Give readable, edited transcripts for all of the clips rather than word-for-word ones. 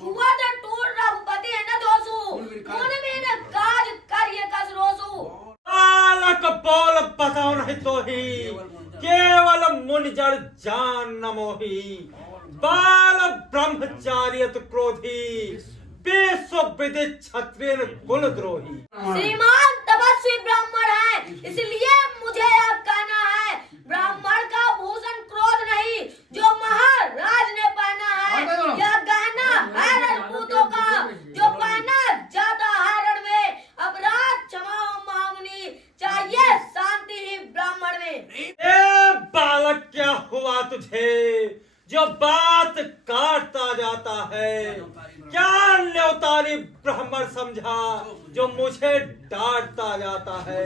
हुआ तो टूर रघुपति है न दोसु उन मेरे काज करिए कस रोसु। बालक बोल बताओ नहीं तो ही केवल मुनि जड़ जान न मोही। बाल ब्रह्मचारियत क्रोधी विश्व विदित क्षत्रिय कुल द्रोही। श्रीमान तपस्वी ब्राह्मण है इसलिए मुझे अब कहना है ब्राह्मण का भूषण क्रोध नहीं जो महाराज ने पहना है। यह गहना है राजपूतों का जो पहना जाता है रण में। अपराध क्षमा मांगनी चाहिए शांति ही ब्राह्मण में। ए बालक क्या हुआ तुझे जो बात काटता जाता है। क्या न्योतारी ब्राह्मण समझा जो मुझे डांटता जाता है।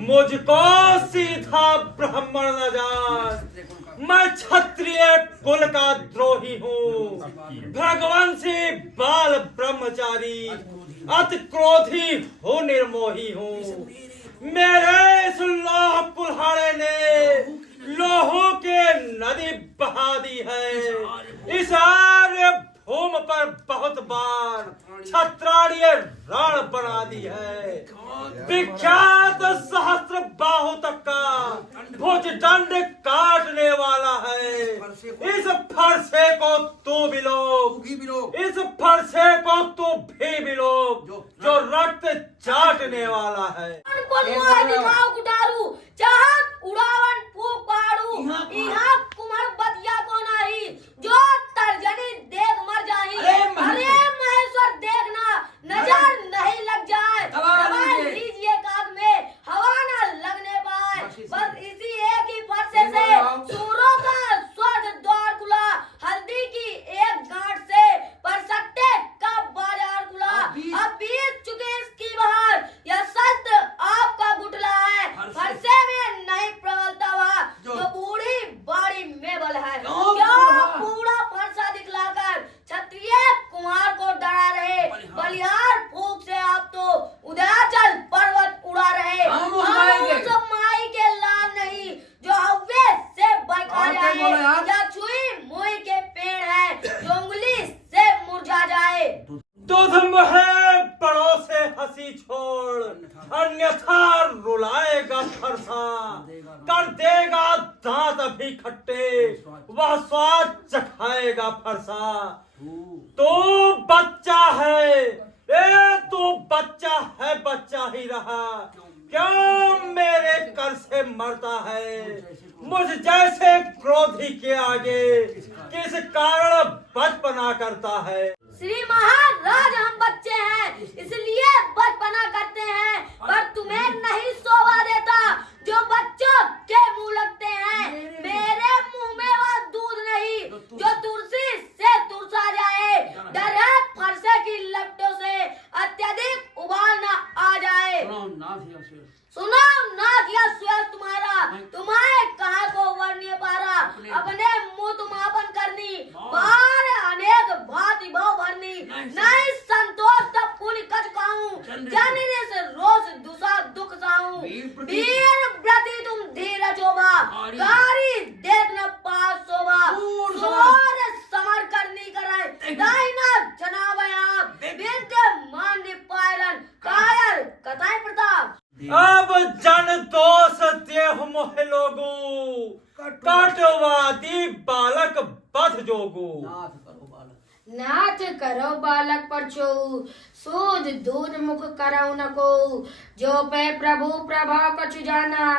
मुझको सीधा ब्राह्मण न जान मैं क्षत्रिय कुल का द्रोही हूँ। भगवान से बाल ब्रह्मचारी अति क्रोधी हो निर्मोही हूँ। मेरे इस लोह कुल्हाड़े ने लोहों के नदी बहा दी है। इस आर्य भूमि पर बहुत बार क्षत्राणीय रण बना दी है। विख्यात सहस्त्र बाहु तक का भुज दंड काटने वाला है। इस फरसे को तू भी लोग इस फरसे को तू भी लोग जो रक्त चाटने वाला है। दिखाओ कुटारू चाहत उड़ावन फूक पाड़ू यहाँ कुमार बतिया को नहीं जो तर्जनी देख मर जाही। अरे महेश्वर देखना नजर नहीं लग जाए दबा लीजिए काग में हवा न लगने पाए। बस इसी एक ही फरसे से सूरों का स्वर्ग द्वार खुला। हल्दी की एक गांठ से परसट्टे का बाजार खुला। अब बीत चुके इसकी बहार यह शस्त्र आपका गुटला है। फरसे में नहीं प्रबलता हुआ जो बूढ़ी बाड़ी में बल है। क्यों बूढ़ा फरसा दिखलाकर क्षत्रिय कुमार को डरा रहे। बलिहार फूक से आप तो उदयाचल पर्वत उड़ा रहे। हम सब माई के लाल नहीं जो हव्वे से बरखा जाए या छुई मोई के पेड़ है जो उंगली से मुरझा जाए। दूध मुहे बड़ों से हंसी छोड़ अन्यथा रुलाएगा फरसा। कर देगा दांत अभी खट्टे वह स्वाद चखाएगा फरसा। तो बच्चा है तू बच्चा है बच्चा ही रहा। क्यों मेरे कर से मरता है। मुझ जैसे क्रोधी के आगे किस कारण बचपना करता है। श्री महाराज हम बच्चे हैं इसलिए बचपना करते हैं पर तुम्हें नहीं शोभा देता जो बच्चों के मुंह लगते हैं। मेरे मुंह में वह दूध नहीं जो तुलसी से तुरसा जाए। डर है फरसे की लपटों से अत्यधिक उबाल न आ जाए। सुनो नाथ यह स्वर तुम्हारा तुम्हारे कहा को वर्ण्य पारा। अपने मुंह तुमापन करनी बाहर अनेक भांति भाव भरनी। नहीं संतोष तब पुण्य कच कहूँ जनने से रोज दुसा दुख साहूँ। वीर व्रति तुम धीरज होगा कारी देख न पास शोभा। सोर समर करनी कराए दाहिना जनावे आप विद्य मान पायलन कायर कथाएं प्रताप। अब जन दोष देह मोह लोगो काटवादी बालक बध जोगो। नाथ करो बालक पर छो सूद दूध मुख करऊ न को। जो पे प्रभु प्रभा कछु जाना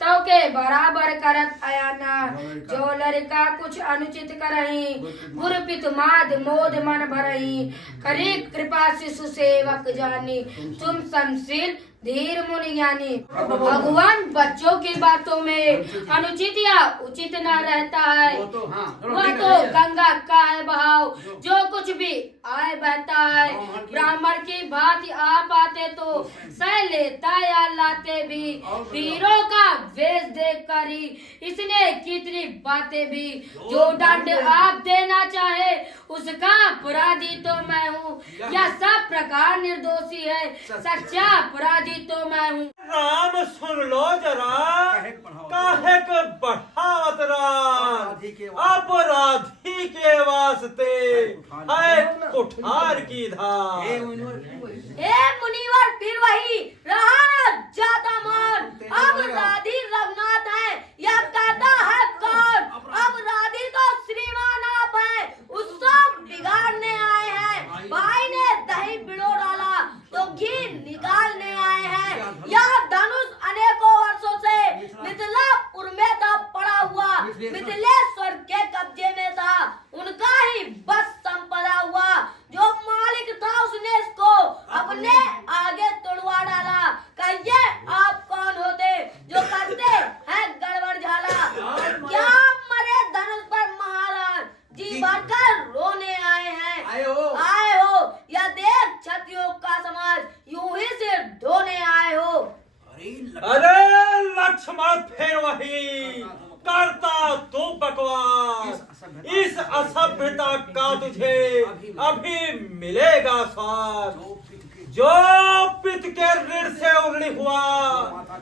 तो के बराबर करत अयाना। जो लड़का कुछ अनुचित करही गुरपित माद मोद मन भरही। करी कृपा शिशु सेवक जानी तुम समशील धीर मुनि ज्ञानी। भगवान बच्चों की बातों में अनुचित या उचित न रहता है। वह तो गंगा का है बहाव जो कुछ भी आए बहता है। ब्राह्मण की भांति आप आते तो सह लेता या लाते भी। वीरों का वेश देख कर ही इसने कितनी बातें भी। जो दंड आप देना चाहे उसका अपराधी तो मैं हूँ। यह सब प्रकार निर्दोषी है, सच्चा अपराधी तो मैं हूँ। राम सुन लो जरा, काहे को बढ़ावत राम, अपराधी के वास्ते है कुठार की धार। ए मुनिवर फिर वही रहा न जाता मान, अब राधी रघुनाथ है यह कहता है कौन? अब राधी तो श्रीमान आप है, उसको बिगाड़ने आए हैं। भाई ने दही बिड़ो डाला तो घी निकालने आए हैं। यह धनुष अनेकों वर्षों से मिथिलापुर में था पड़ा हुआ, मिथिलेश्वर के कब्जे में था, उनका ही बस संपदा हुआ। जो मालिक था उसने इसको अपने आगे तोड़वा डाला। कहिए आप कौन होते जो करते हैं गड़बड़ झाला? क्या मरे धनुष पर महाराज, जी भरकर रोने आए हैं। आए हो या देख क्षत्रियों का समाज यूं ही से ढोने आए हो। अरे लक्ष्मण फिर वही करता तू बकवास, इस असभ्यता का तुझे अभी मिलेगा स्वाद। जो पित के ऋण से उगड़ी हुआ,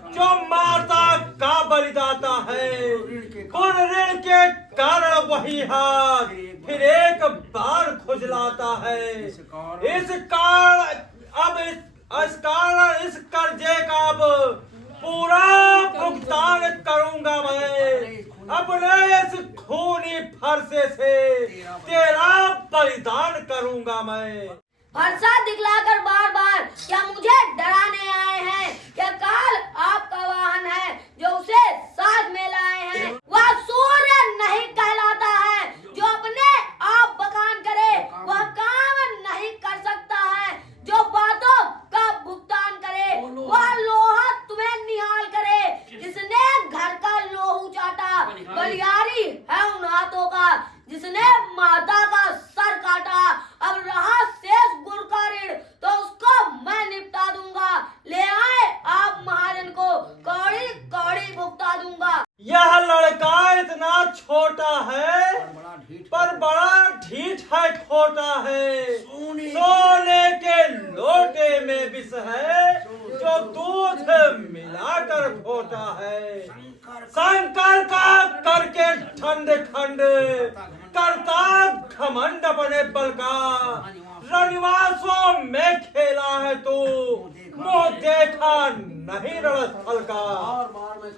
जो माता का बलिदाता है, उन ऋण के कारण वही हाथ फिर एक बार खुजलाता है। इस कारण इस कर्जे का अब पूरा भुगतान करूंगा मैं। अपने इस खूनी फरसे से तेरा बलिदान करूंगा मैं। फरसा दिखलाकर बार बार क्या मुझे डराने आए हैं? क्या काल आपका वाहन है जो उसे साथ में लाए हैं? वह सूर्य नहीं कहलाता है जो अपने आप बखान करे, वह काम नहीं कर सकता है जो बातों का भुगतान करे। वह लोहा तुम्हें निहाल करे जिसने घर का लोहू चाटा, बलियारी है उन हाथों का जिसने माता का सर काटा। अब रहा शेष गुण का ऋण तो उसको मैं निपटा दूंगा। ले आए आप महाजन को कौड़ी कौड़ी भुगता दूंगा। यह लड़का इतना छोटा है पर बड़ा ढीठ है, खोटा है। सोने के लोटे में विष है जो दूध मिलाकर खोटा है। शंकर का करके ठंड खंड करता घमंड अपने बल का। रनिवासों में खेला है तू, मुँह देखा नहीं रणस्थल का।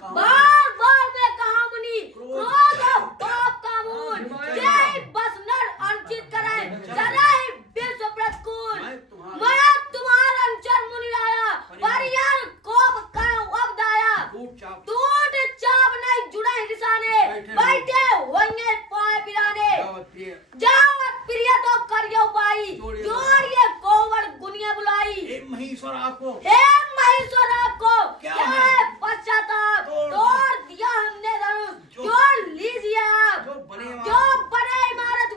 बार बार मैं कहा मुनि, क्रोध पाप का मूल, जय बस नर अंचित करे, जरा ही विश्व प्रतिकूल। मैं तुम्हारा अंचल मुनि लाया, पर यार कोप करो अब दाया। टूट चाप नहीं जुड़ा निशाने, बैठे होंगे पाए पिराने। जाओ प्रिय तो करियो पाई, जोड़िए कोवड़ गुनिया बुलाई। महेश्वर आपको क्या है पश्चाताप? तोड़ दिया हमने धनुष, जोड़ लीजिए आप। जो बने इमारत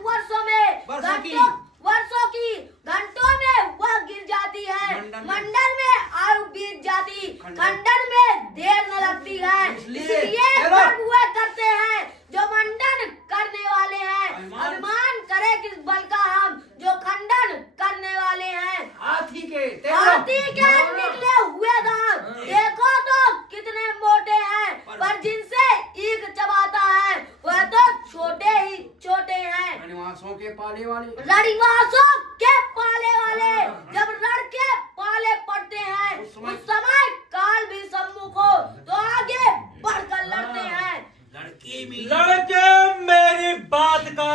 वर्षों की घंटों में वह गिर जाती है। मंडल में आयु बीत जाती, खंडन में देर न लगती है। इसलिए गर्व हुए करते हैं जो मंडन करने वाले हैं। अभिमान करे किस बल का हम जो खंडन करने वाले हैं। हाथी के निकले हुए दांत देखो तो कितने मोटे हैं, पर जिनसे ईख चबाता है वह तो छोटे ही छोटे हैं। रनिवासों के पाले वाले जब रण के पाले पड़ते हैं उस समय काल भी सम्मुख हो तो आगे बढ़कर लड़ते हैं। लड़के मेरी बात का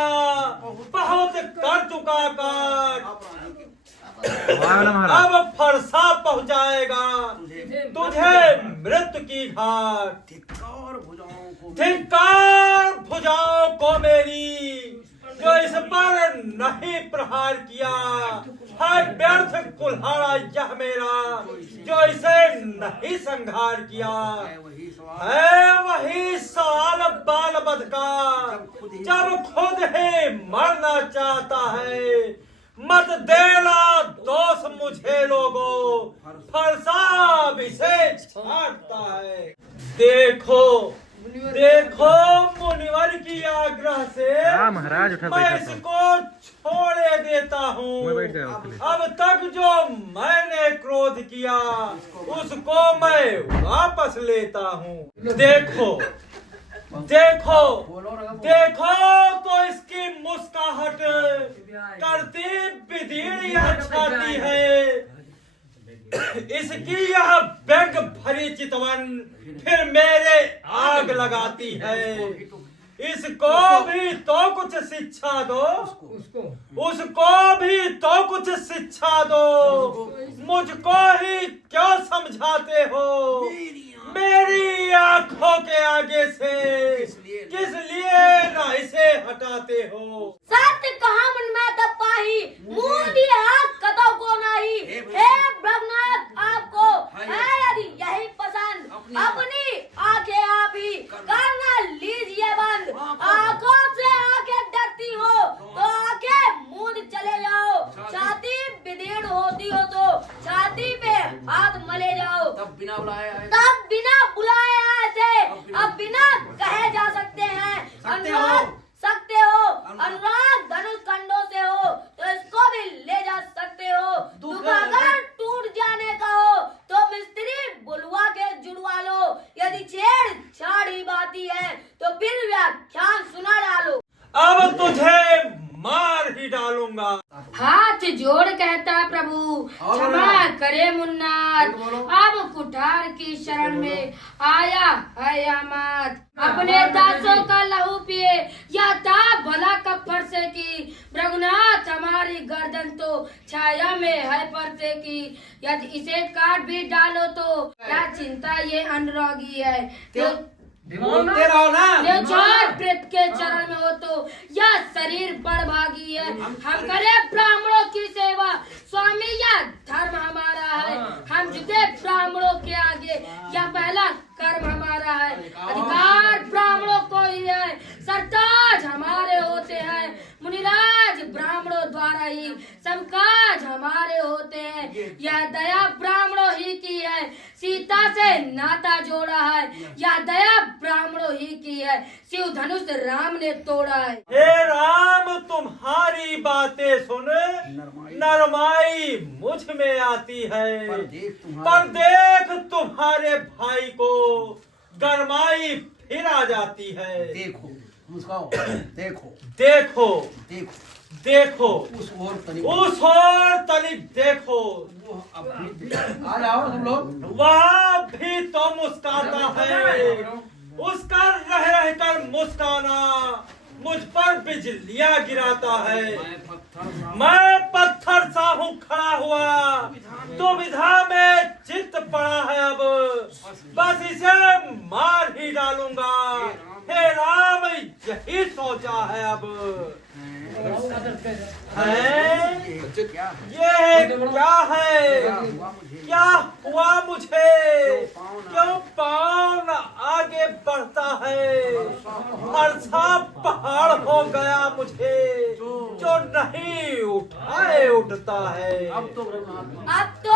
बहुत कर चुका काट, अब फरसा पहुंचाएगा तुझे मृत्यु की घाट। धिक्कार भुजाओं को मेरी जो इस पर नहीं प्रहार किया है। व्यर्थ कुल्हाड़ा यह मेरा जो इसे नहीं संहार किया है। वही साल बाल बद का जब खुद ही मरना चाहता है। मत देना दोष मुझे लोगों, फरसा इसे छाटता है। देखो देखो मुनिवर की आग्रह से महाराज उठा मैं बैठा था। इसको छोड़े देता हूँ। मैं बैठ गया उसके लिए। अब तक जो मैंने क्रोध किया उसको मैं वापस लेता हूँ। देखो देखो देखो तो इसकी मुस्कुराहट करती विदीर्ण छाती है, इसकी यह व्यंग भरी चितवन फिर मेरे आग लगाती है। इसको भी तो कुछ शिक्षा दो, उसको भी तो कुछ शिक्षा दो, मुझको ही क्यों समझाते हो मेरी आंखों के आगे से, किस लिए ना इसे हटाते हो। सत्य कहा मन में तपाही, मुंह दिए हाथ कदों को नहीं। हे ब्रह्मनाथ आपको है यदि यही पसंद, अपनी आंखें आप ही करना लीजिए बंद। आंखों से आंखें डरती हो तो आंखें मूंद चले जाओ, छाती विदीर्ण होती हो तो छाती पे हाथ मले जाओ। तब बिना बुलाए आए तब बिना बुलाए आए थे, अब बिना कहे जा सकते हैं। अनुराग सकते हो, अनुराग धनुष खंडों से हो तो इसको भी ले जा सकते हो। दुख अगर टूट जाने का हो तो मिस्त्री बुलवा के जुड़वा लो। यदि छेड़छाड़ ही बाती है तो फिर व्याख्यान सुना डालो। अब तुझे मार ही डालूंगा। हाथ जोड़ कहता प्रभु क्षमा करे मुन्नाथ, अब कुठार की शरण में आया है अमात। अपने दासों का लहू पिए या था भला कफर से की, रघुनाथ हमारी गर्दन तो छाया में है परसे की। यदि इसे काट भी डालो तो क्या चिंता ये अनुरागी है। बोलते रहो ना। न्यौछावर प्रेत के चरण में हो तो यह शरीर बड़भागी है। हम करें ब्राह्मणों की सेवा, स्वामी यह धर्म हमारा है। हम झुके ब्राह्मणों के आगे, यह पहला कर्म हमारा है। अधिकार ब्राह्मणों को ही है, सरताज हमारे होते हैं। मुनिराज ब्राह्मणों द्वारा ही सब काज हमारे होते हैं। यह दया ब्राह्मणों ही की है, सीता से नाता जोड़ा है। यह दया ब्राह्मणों ही की है, शिव धनुष राम ने तोड़ा है। हे राम तुम्हारी बातें सुन नरमाई मुझ में आती है, पर देख तुम्हारे भाई को गरमाई फिर आ जाती है। देखो मुस्काओ, देखो देखो देखो देखो उस ओर तनी देखो, वो अपनी आ जाओ तुम लोग। वह भी तो मुस्काता है। उसका रह रहकर मुस्काना मुझ पर बिजलियां गिराता है। मैं पत्थर सा हूँ खड़ा हुआ, दुविधा में चित्त पड़ा है। अब बस इसे मार ही डालूंगा। हे राम यही सोचा है। अब है ये क्या है, क्या हुआ मुझे, क्यों पाँव न आगे बढ़ता है। फरसा पहाड़ हो गया मुझे, जो नहीं उठाए उठता है। अब तो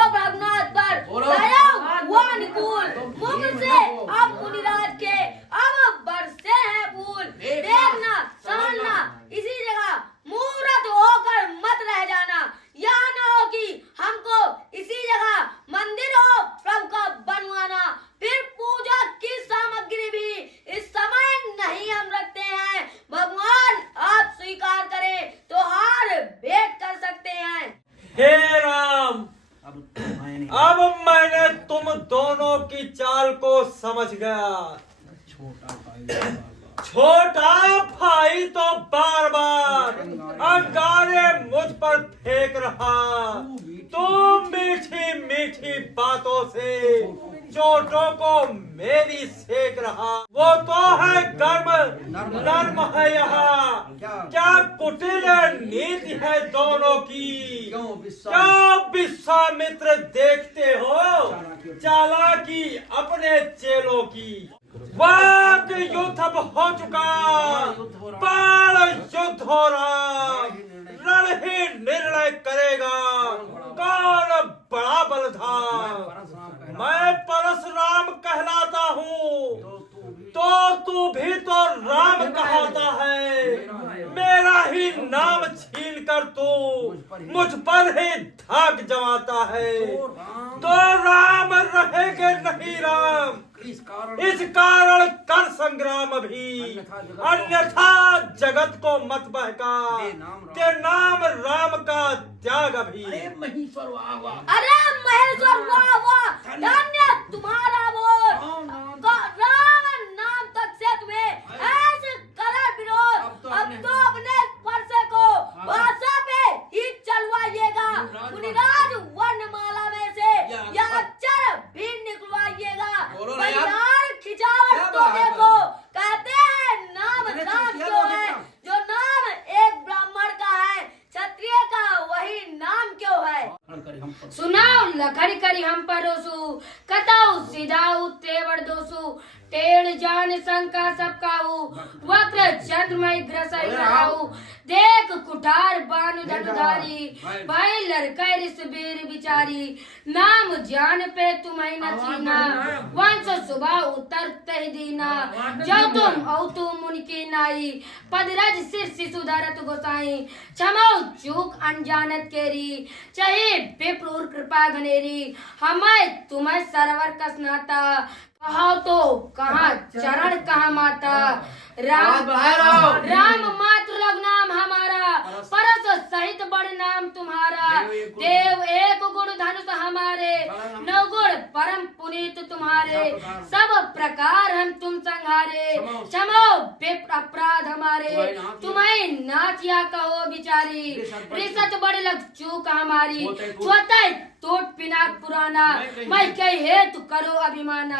रघुनाथ पर दया हुआ अनुकूल, मुख से अब मुनिराज के अब बरसे हैं फूल। देखना समझना इसी जगह मूर्त होकर मत रह जाना, या न हो कि हमको इसी जगह मंदिर हो प्रभु का बनवाना। फिर पूजा की सामग्री भी इस समय नहीं हम रखते हैं। भगवान आप स्वीकार करें तो हार भेंट कर सकते हैं। हे राम अब मैंने तुम दोनों की चाल को समझ गया। छोटा भाई तो बार बार अंगारे मुझ पर फेंक रहा, तुम मीठी मीठी बातों से चोटों को मेरी सेक रहा। वो तो है गर्म नर्म है यहाँ, क्या कुटिल नीति है दोनों की। क्या विश्वामित्र देखते हो चालाकी अपने चेलों की। वाद युद्ध अब हो चुका, बाण युद्ध हो रहा, रण ही निर्णय करेगा कौन बड़ा बलधाम। मैं परशुराम कहलाता हूँ तो तू भी तो राम कहता है, मेरा ही नाम छीन कर तू मुझ पर ही धाक जमाता है। तो राम रहेंगे नहीं राम, इस कारण कर संग्राम अभी, अन्यथा जगत को मत बहका, ते नाम राम का त्याग अभी। अरे महेश्वर वाह वाह, अरे महेश्वर वाह वाह, धन्य तुम्हारा बोल। राम नाम तक से तुम्हें ऐसे कलर विरोध, अब तो अपने फरसे को भाषा पे ही चलवाइएगा। मुनिराज वर्णमाला में से यह अक्षर भी निकलवाइएगा। परिवार खिंचावट तो देखो, कहते हैं नाम राम क्यों है, जो नाम एक ब्राह्मण का है, क्षत्रिय का वही नाम क्यों है। सुनाओ लखन करी हम परोसू, कताऊ सिधाऊ तेवर दोसू, टेढ़ जान शंका सब काऊ, वक्र चंद्रमय ग्रसई रहाऊ, देख कुठार बानु धनुधारी, भाई लड़कै ऋषवीर बिचारी, नाम जान पे तुम्हें न चीना, वंश सुबह उतर तह दीना, जो तुम औ तुम मुनकी नाई, पदरज सिर शिशु धरत गोसाई, क्षमो चूक अनजानत केरी, चाहे विप्र कृपा घनेरी, हमें तुम्हें सरवर कसनाता, कहो तो कहाँ चरण कहाँ माता। राम मात्र लघु नाम हमारा, परस सहित बड़ नाम तुम्हारा, देव एक गुण धनुष हमारे, नौ गुण परम पुनीत तुम्हारे, सब प्रकार हम तुम संहारे, क्षमो विप्र अपराध हमारे, तुम्हें नाचिया कहो बिचारी, रिसत बड़ लग चूक हमारी, छोटा तोट पिनाक पुराना, मैं कह हेतु करो अभिमाना,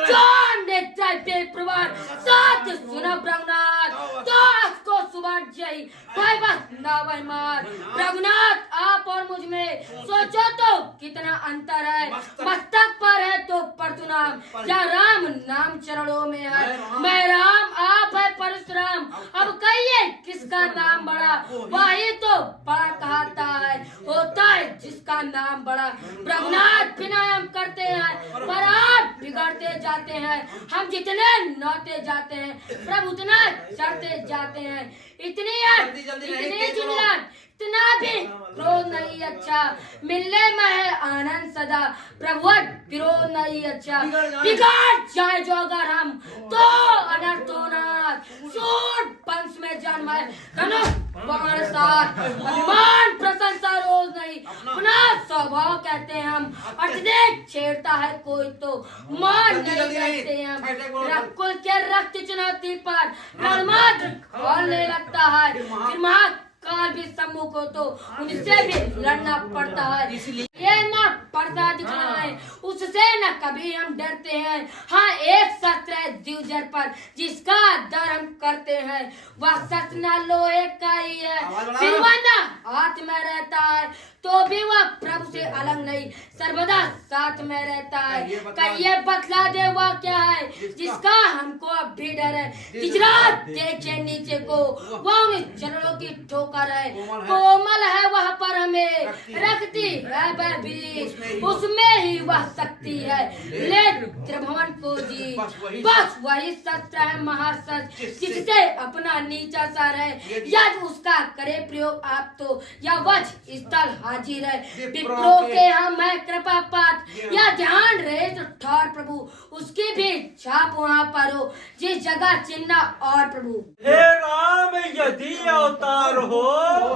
चांद नेत्र पे प्रवार साथ सुनो रघुनाथ, दास को सुबह जय भाई बस ना वह मार। रघुनाथ आप और मुझ में सोचो तो कितना अंतर है, मस्तक पर है तो परशुराम, या राम नाम चरणों में है, मैं राम आप है परशुराम, अब कहिए किसका नाम बड़ा, वही तो बड़ा कहता है, होता है जिसका नाम बड़ा। रघुनाथ बिना हम करते हैं पर आप बिगड़ते जाते हैं, हम जितने नौते जाते हैं प्रभु उतना चढ़ते जाते हैं, इतनी जुनून इतना भी क्रोध नहीं अच्छा, मिलने में है आनंद सदा, प्रभु विरोध नहीं अच्छा, बिगाड़ जाए जो अगर हम तो अनर्थ होना, सूर वंश में जन्म है धनुष बाण साथ, अभिमान प्रशंसा रोज नहीं, अपना स्वभाव कहते हैं हम, अटदेश छेड़ता है कोई तो मान नहीं सकते हम, रकुल के रक्त चुनौती पर रणमात्र खोलने लगता है, फिर महा काल भी सम्मुख हो तो उनसे भी लड़ना पड़ता है, ये न पर्दा दिखना है उससे न कभी हम डरते हैं, हाँ एक शस्त्र है द्विजर पर जिसका दर हम करते हैं, वह शस्त्र न लोहे का ही है, फिर वह न हाथ में रहता है तो भी वह प्रभु से अलग नहीं, सर्वदा साथ में रहता है, कहिए बतला दे वह क्या है जिसका हमको अब भी डर है, गुजरात देखे नीचे को वह उन चरणों की ठोकर है, कोमल है वह पर हमें रखती है वह भी, उसमें ही वह शक्ति है, ले त्रिभुवन को जी, बस वही शस्त्र है महाशस्त्र जिससे अपना नीचा सर है, यदि उसका करे प्रयोग आप तो या वज्र स्थल हाजिर है, विप्रो के हम है कृपा पात, या ध्यान रहे तो ठौर प्रभु उसकी भी छाप वहाँ पर हो जिस जगह चिन्ह और प्रभु। हे राम यदि अवतार हो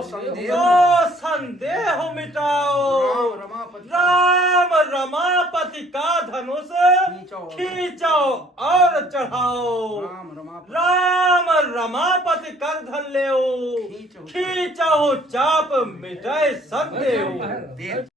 तो संदेह मिटाओ, राम रमापति का धनुष खींचो और चढ़ाओ, राम रमापति कर धन ले, खींचो चाप मिटाए संदेह।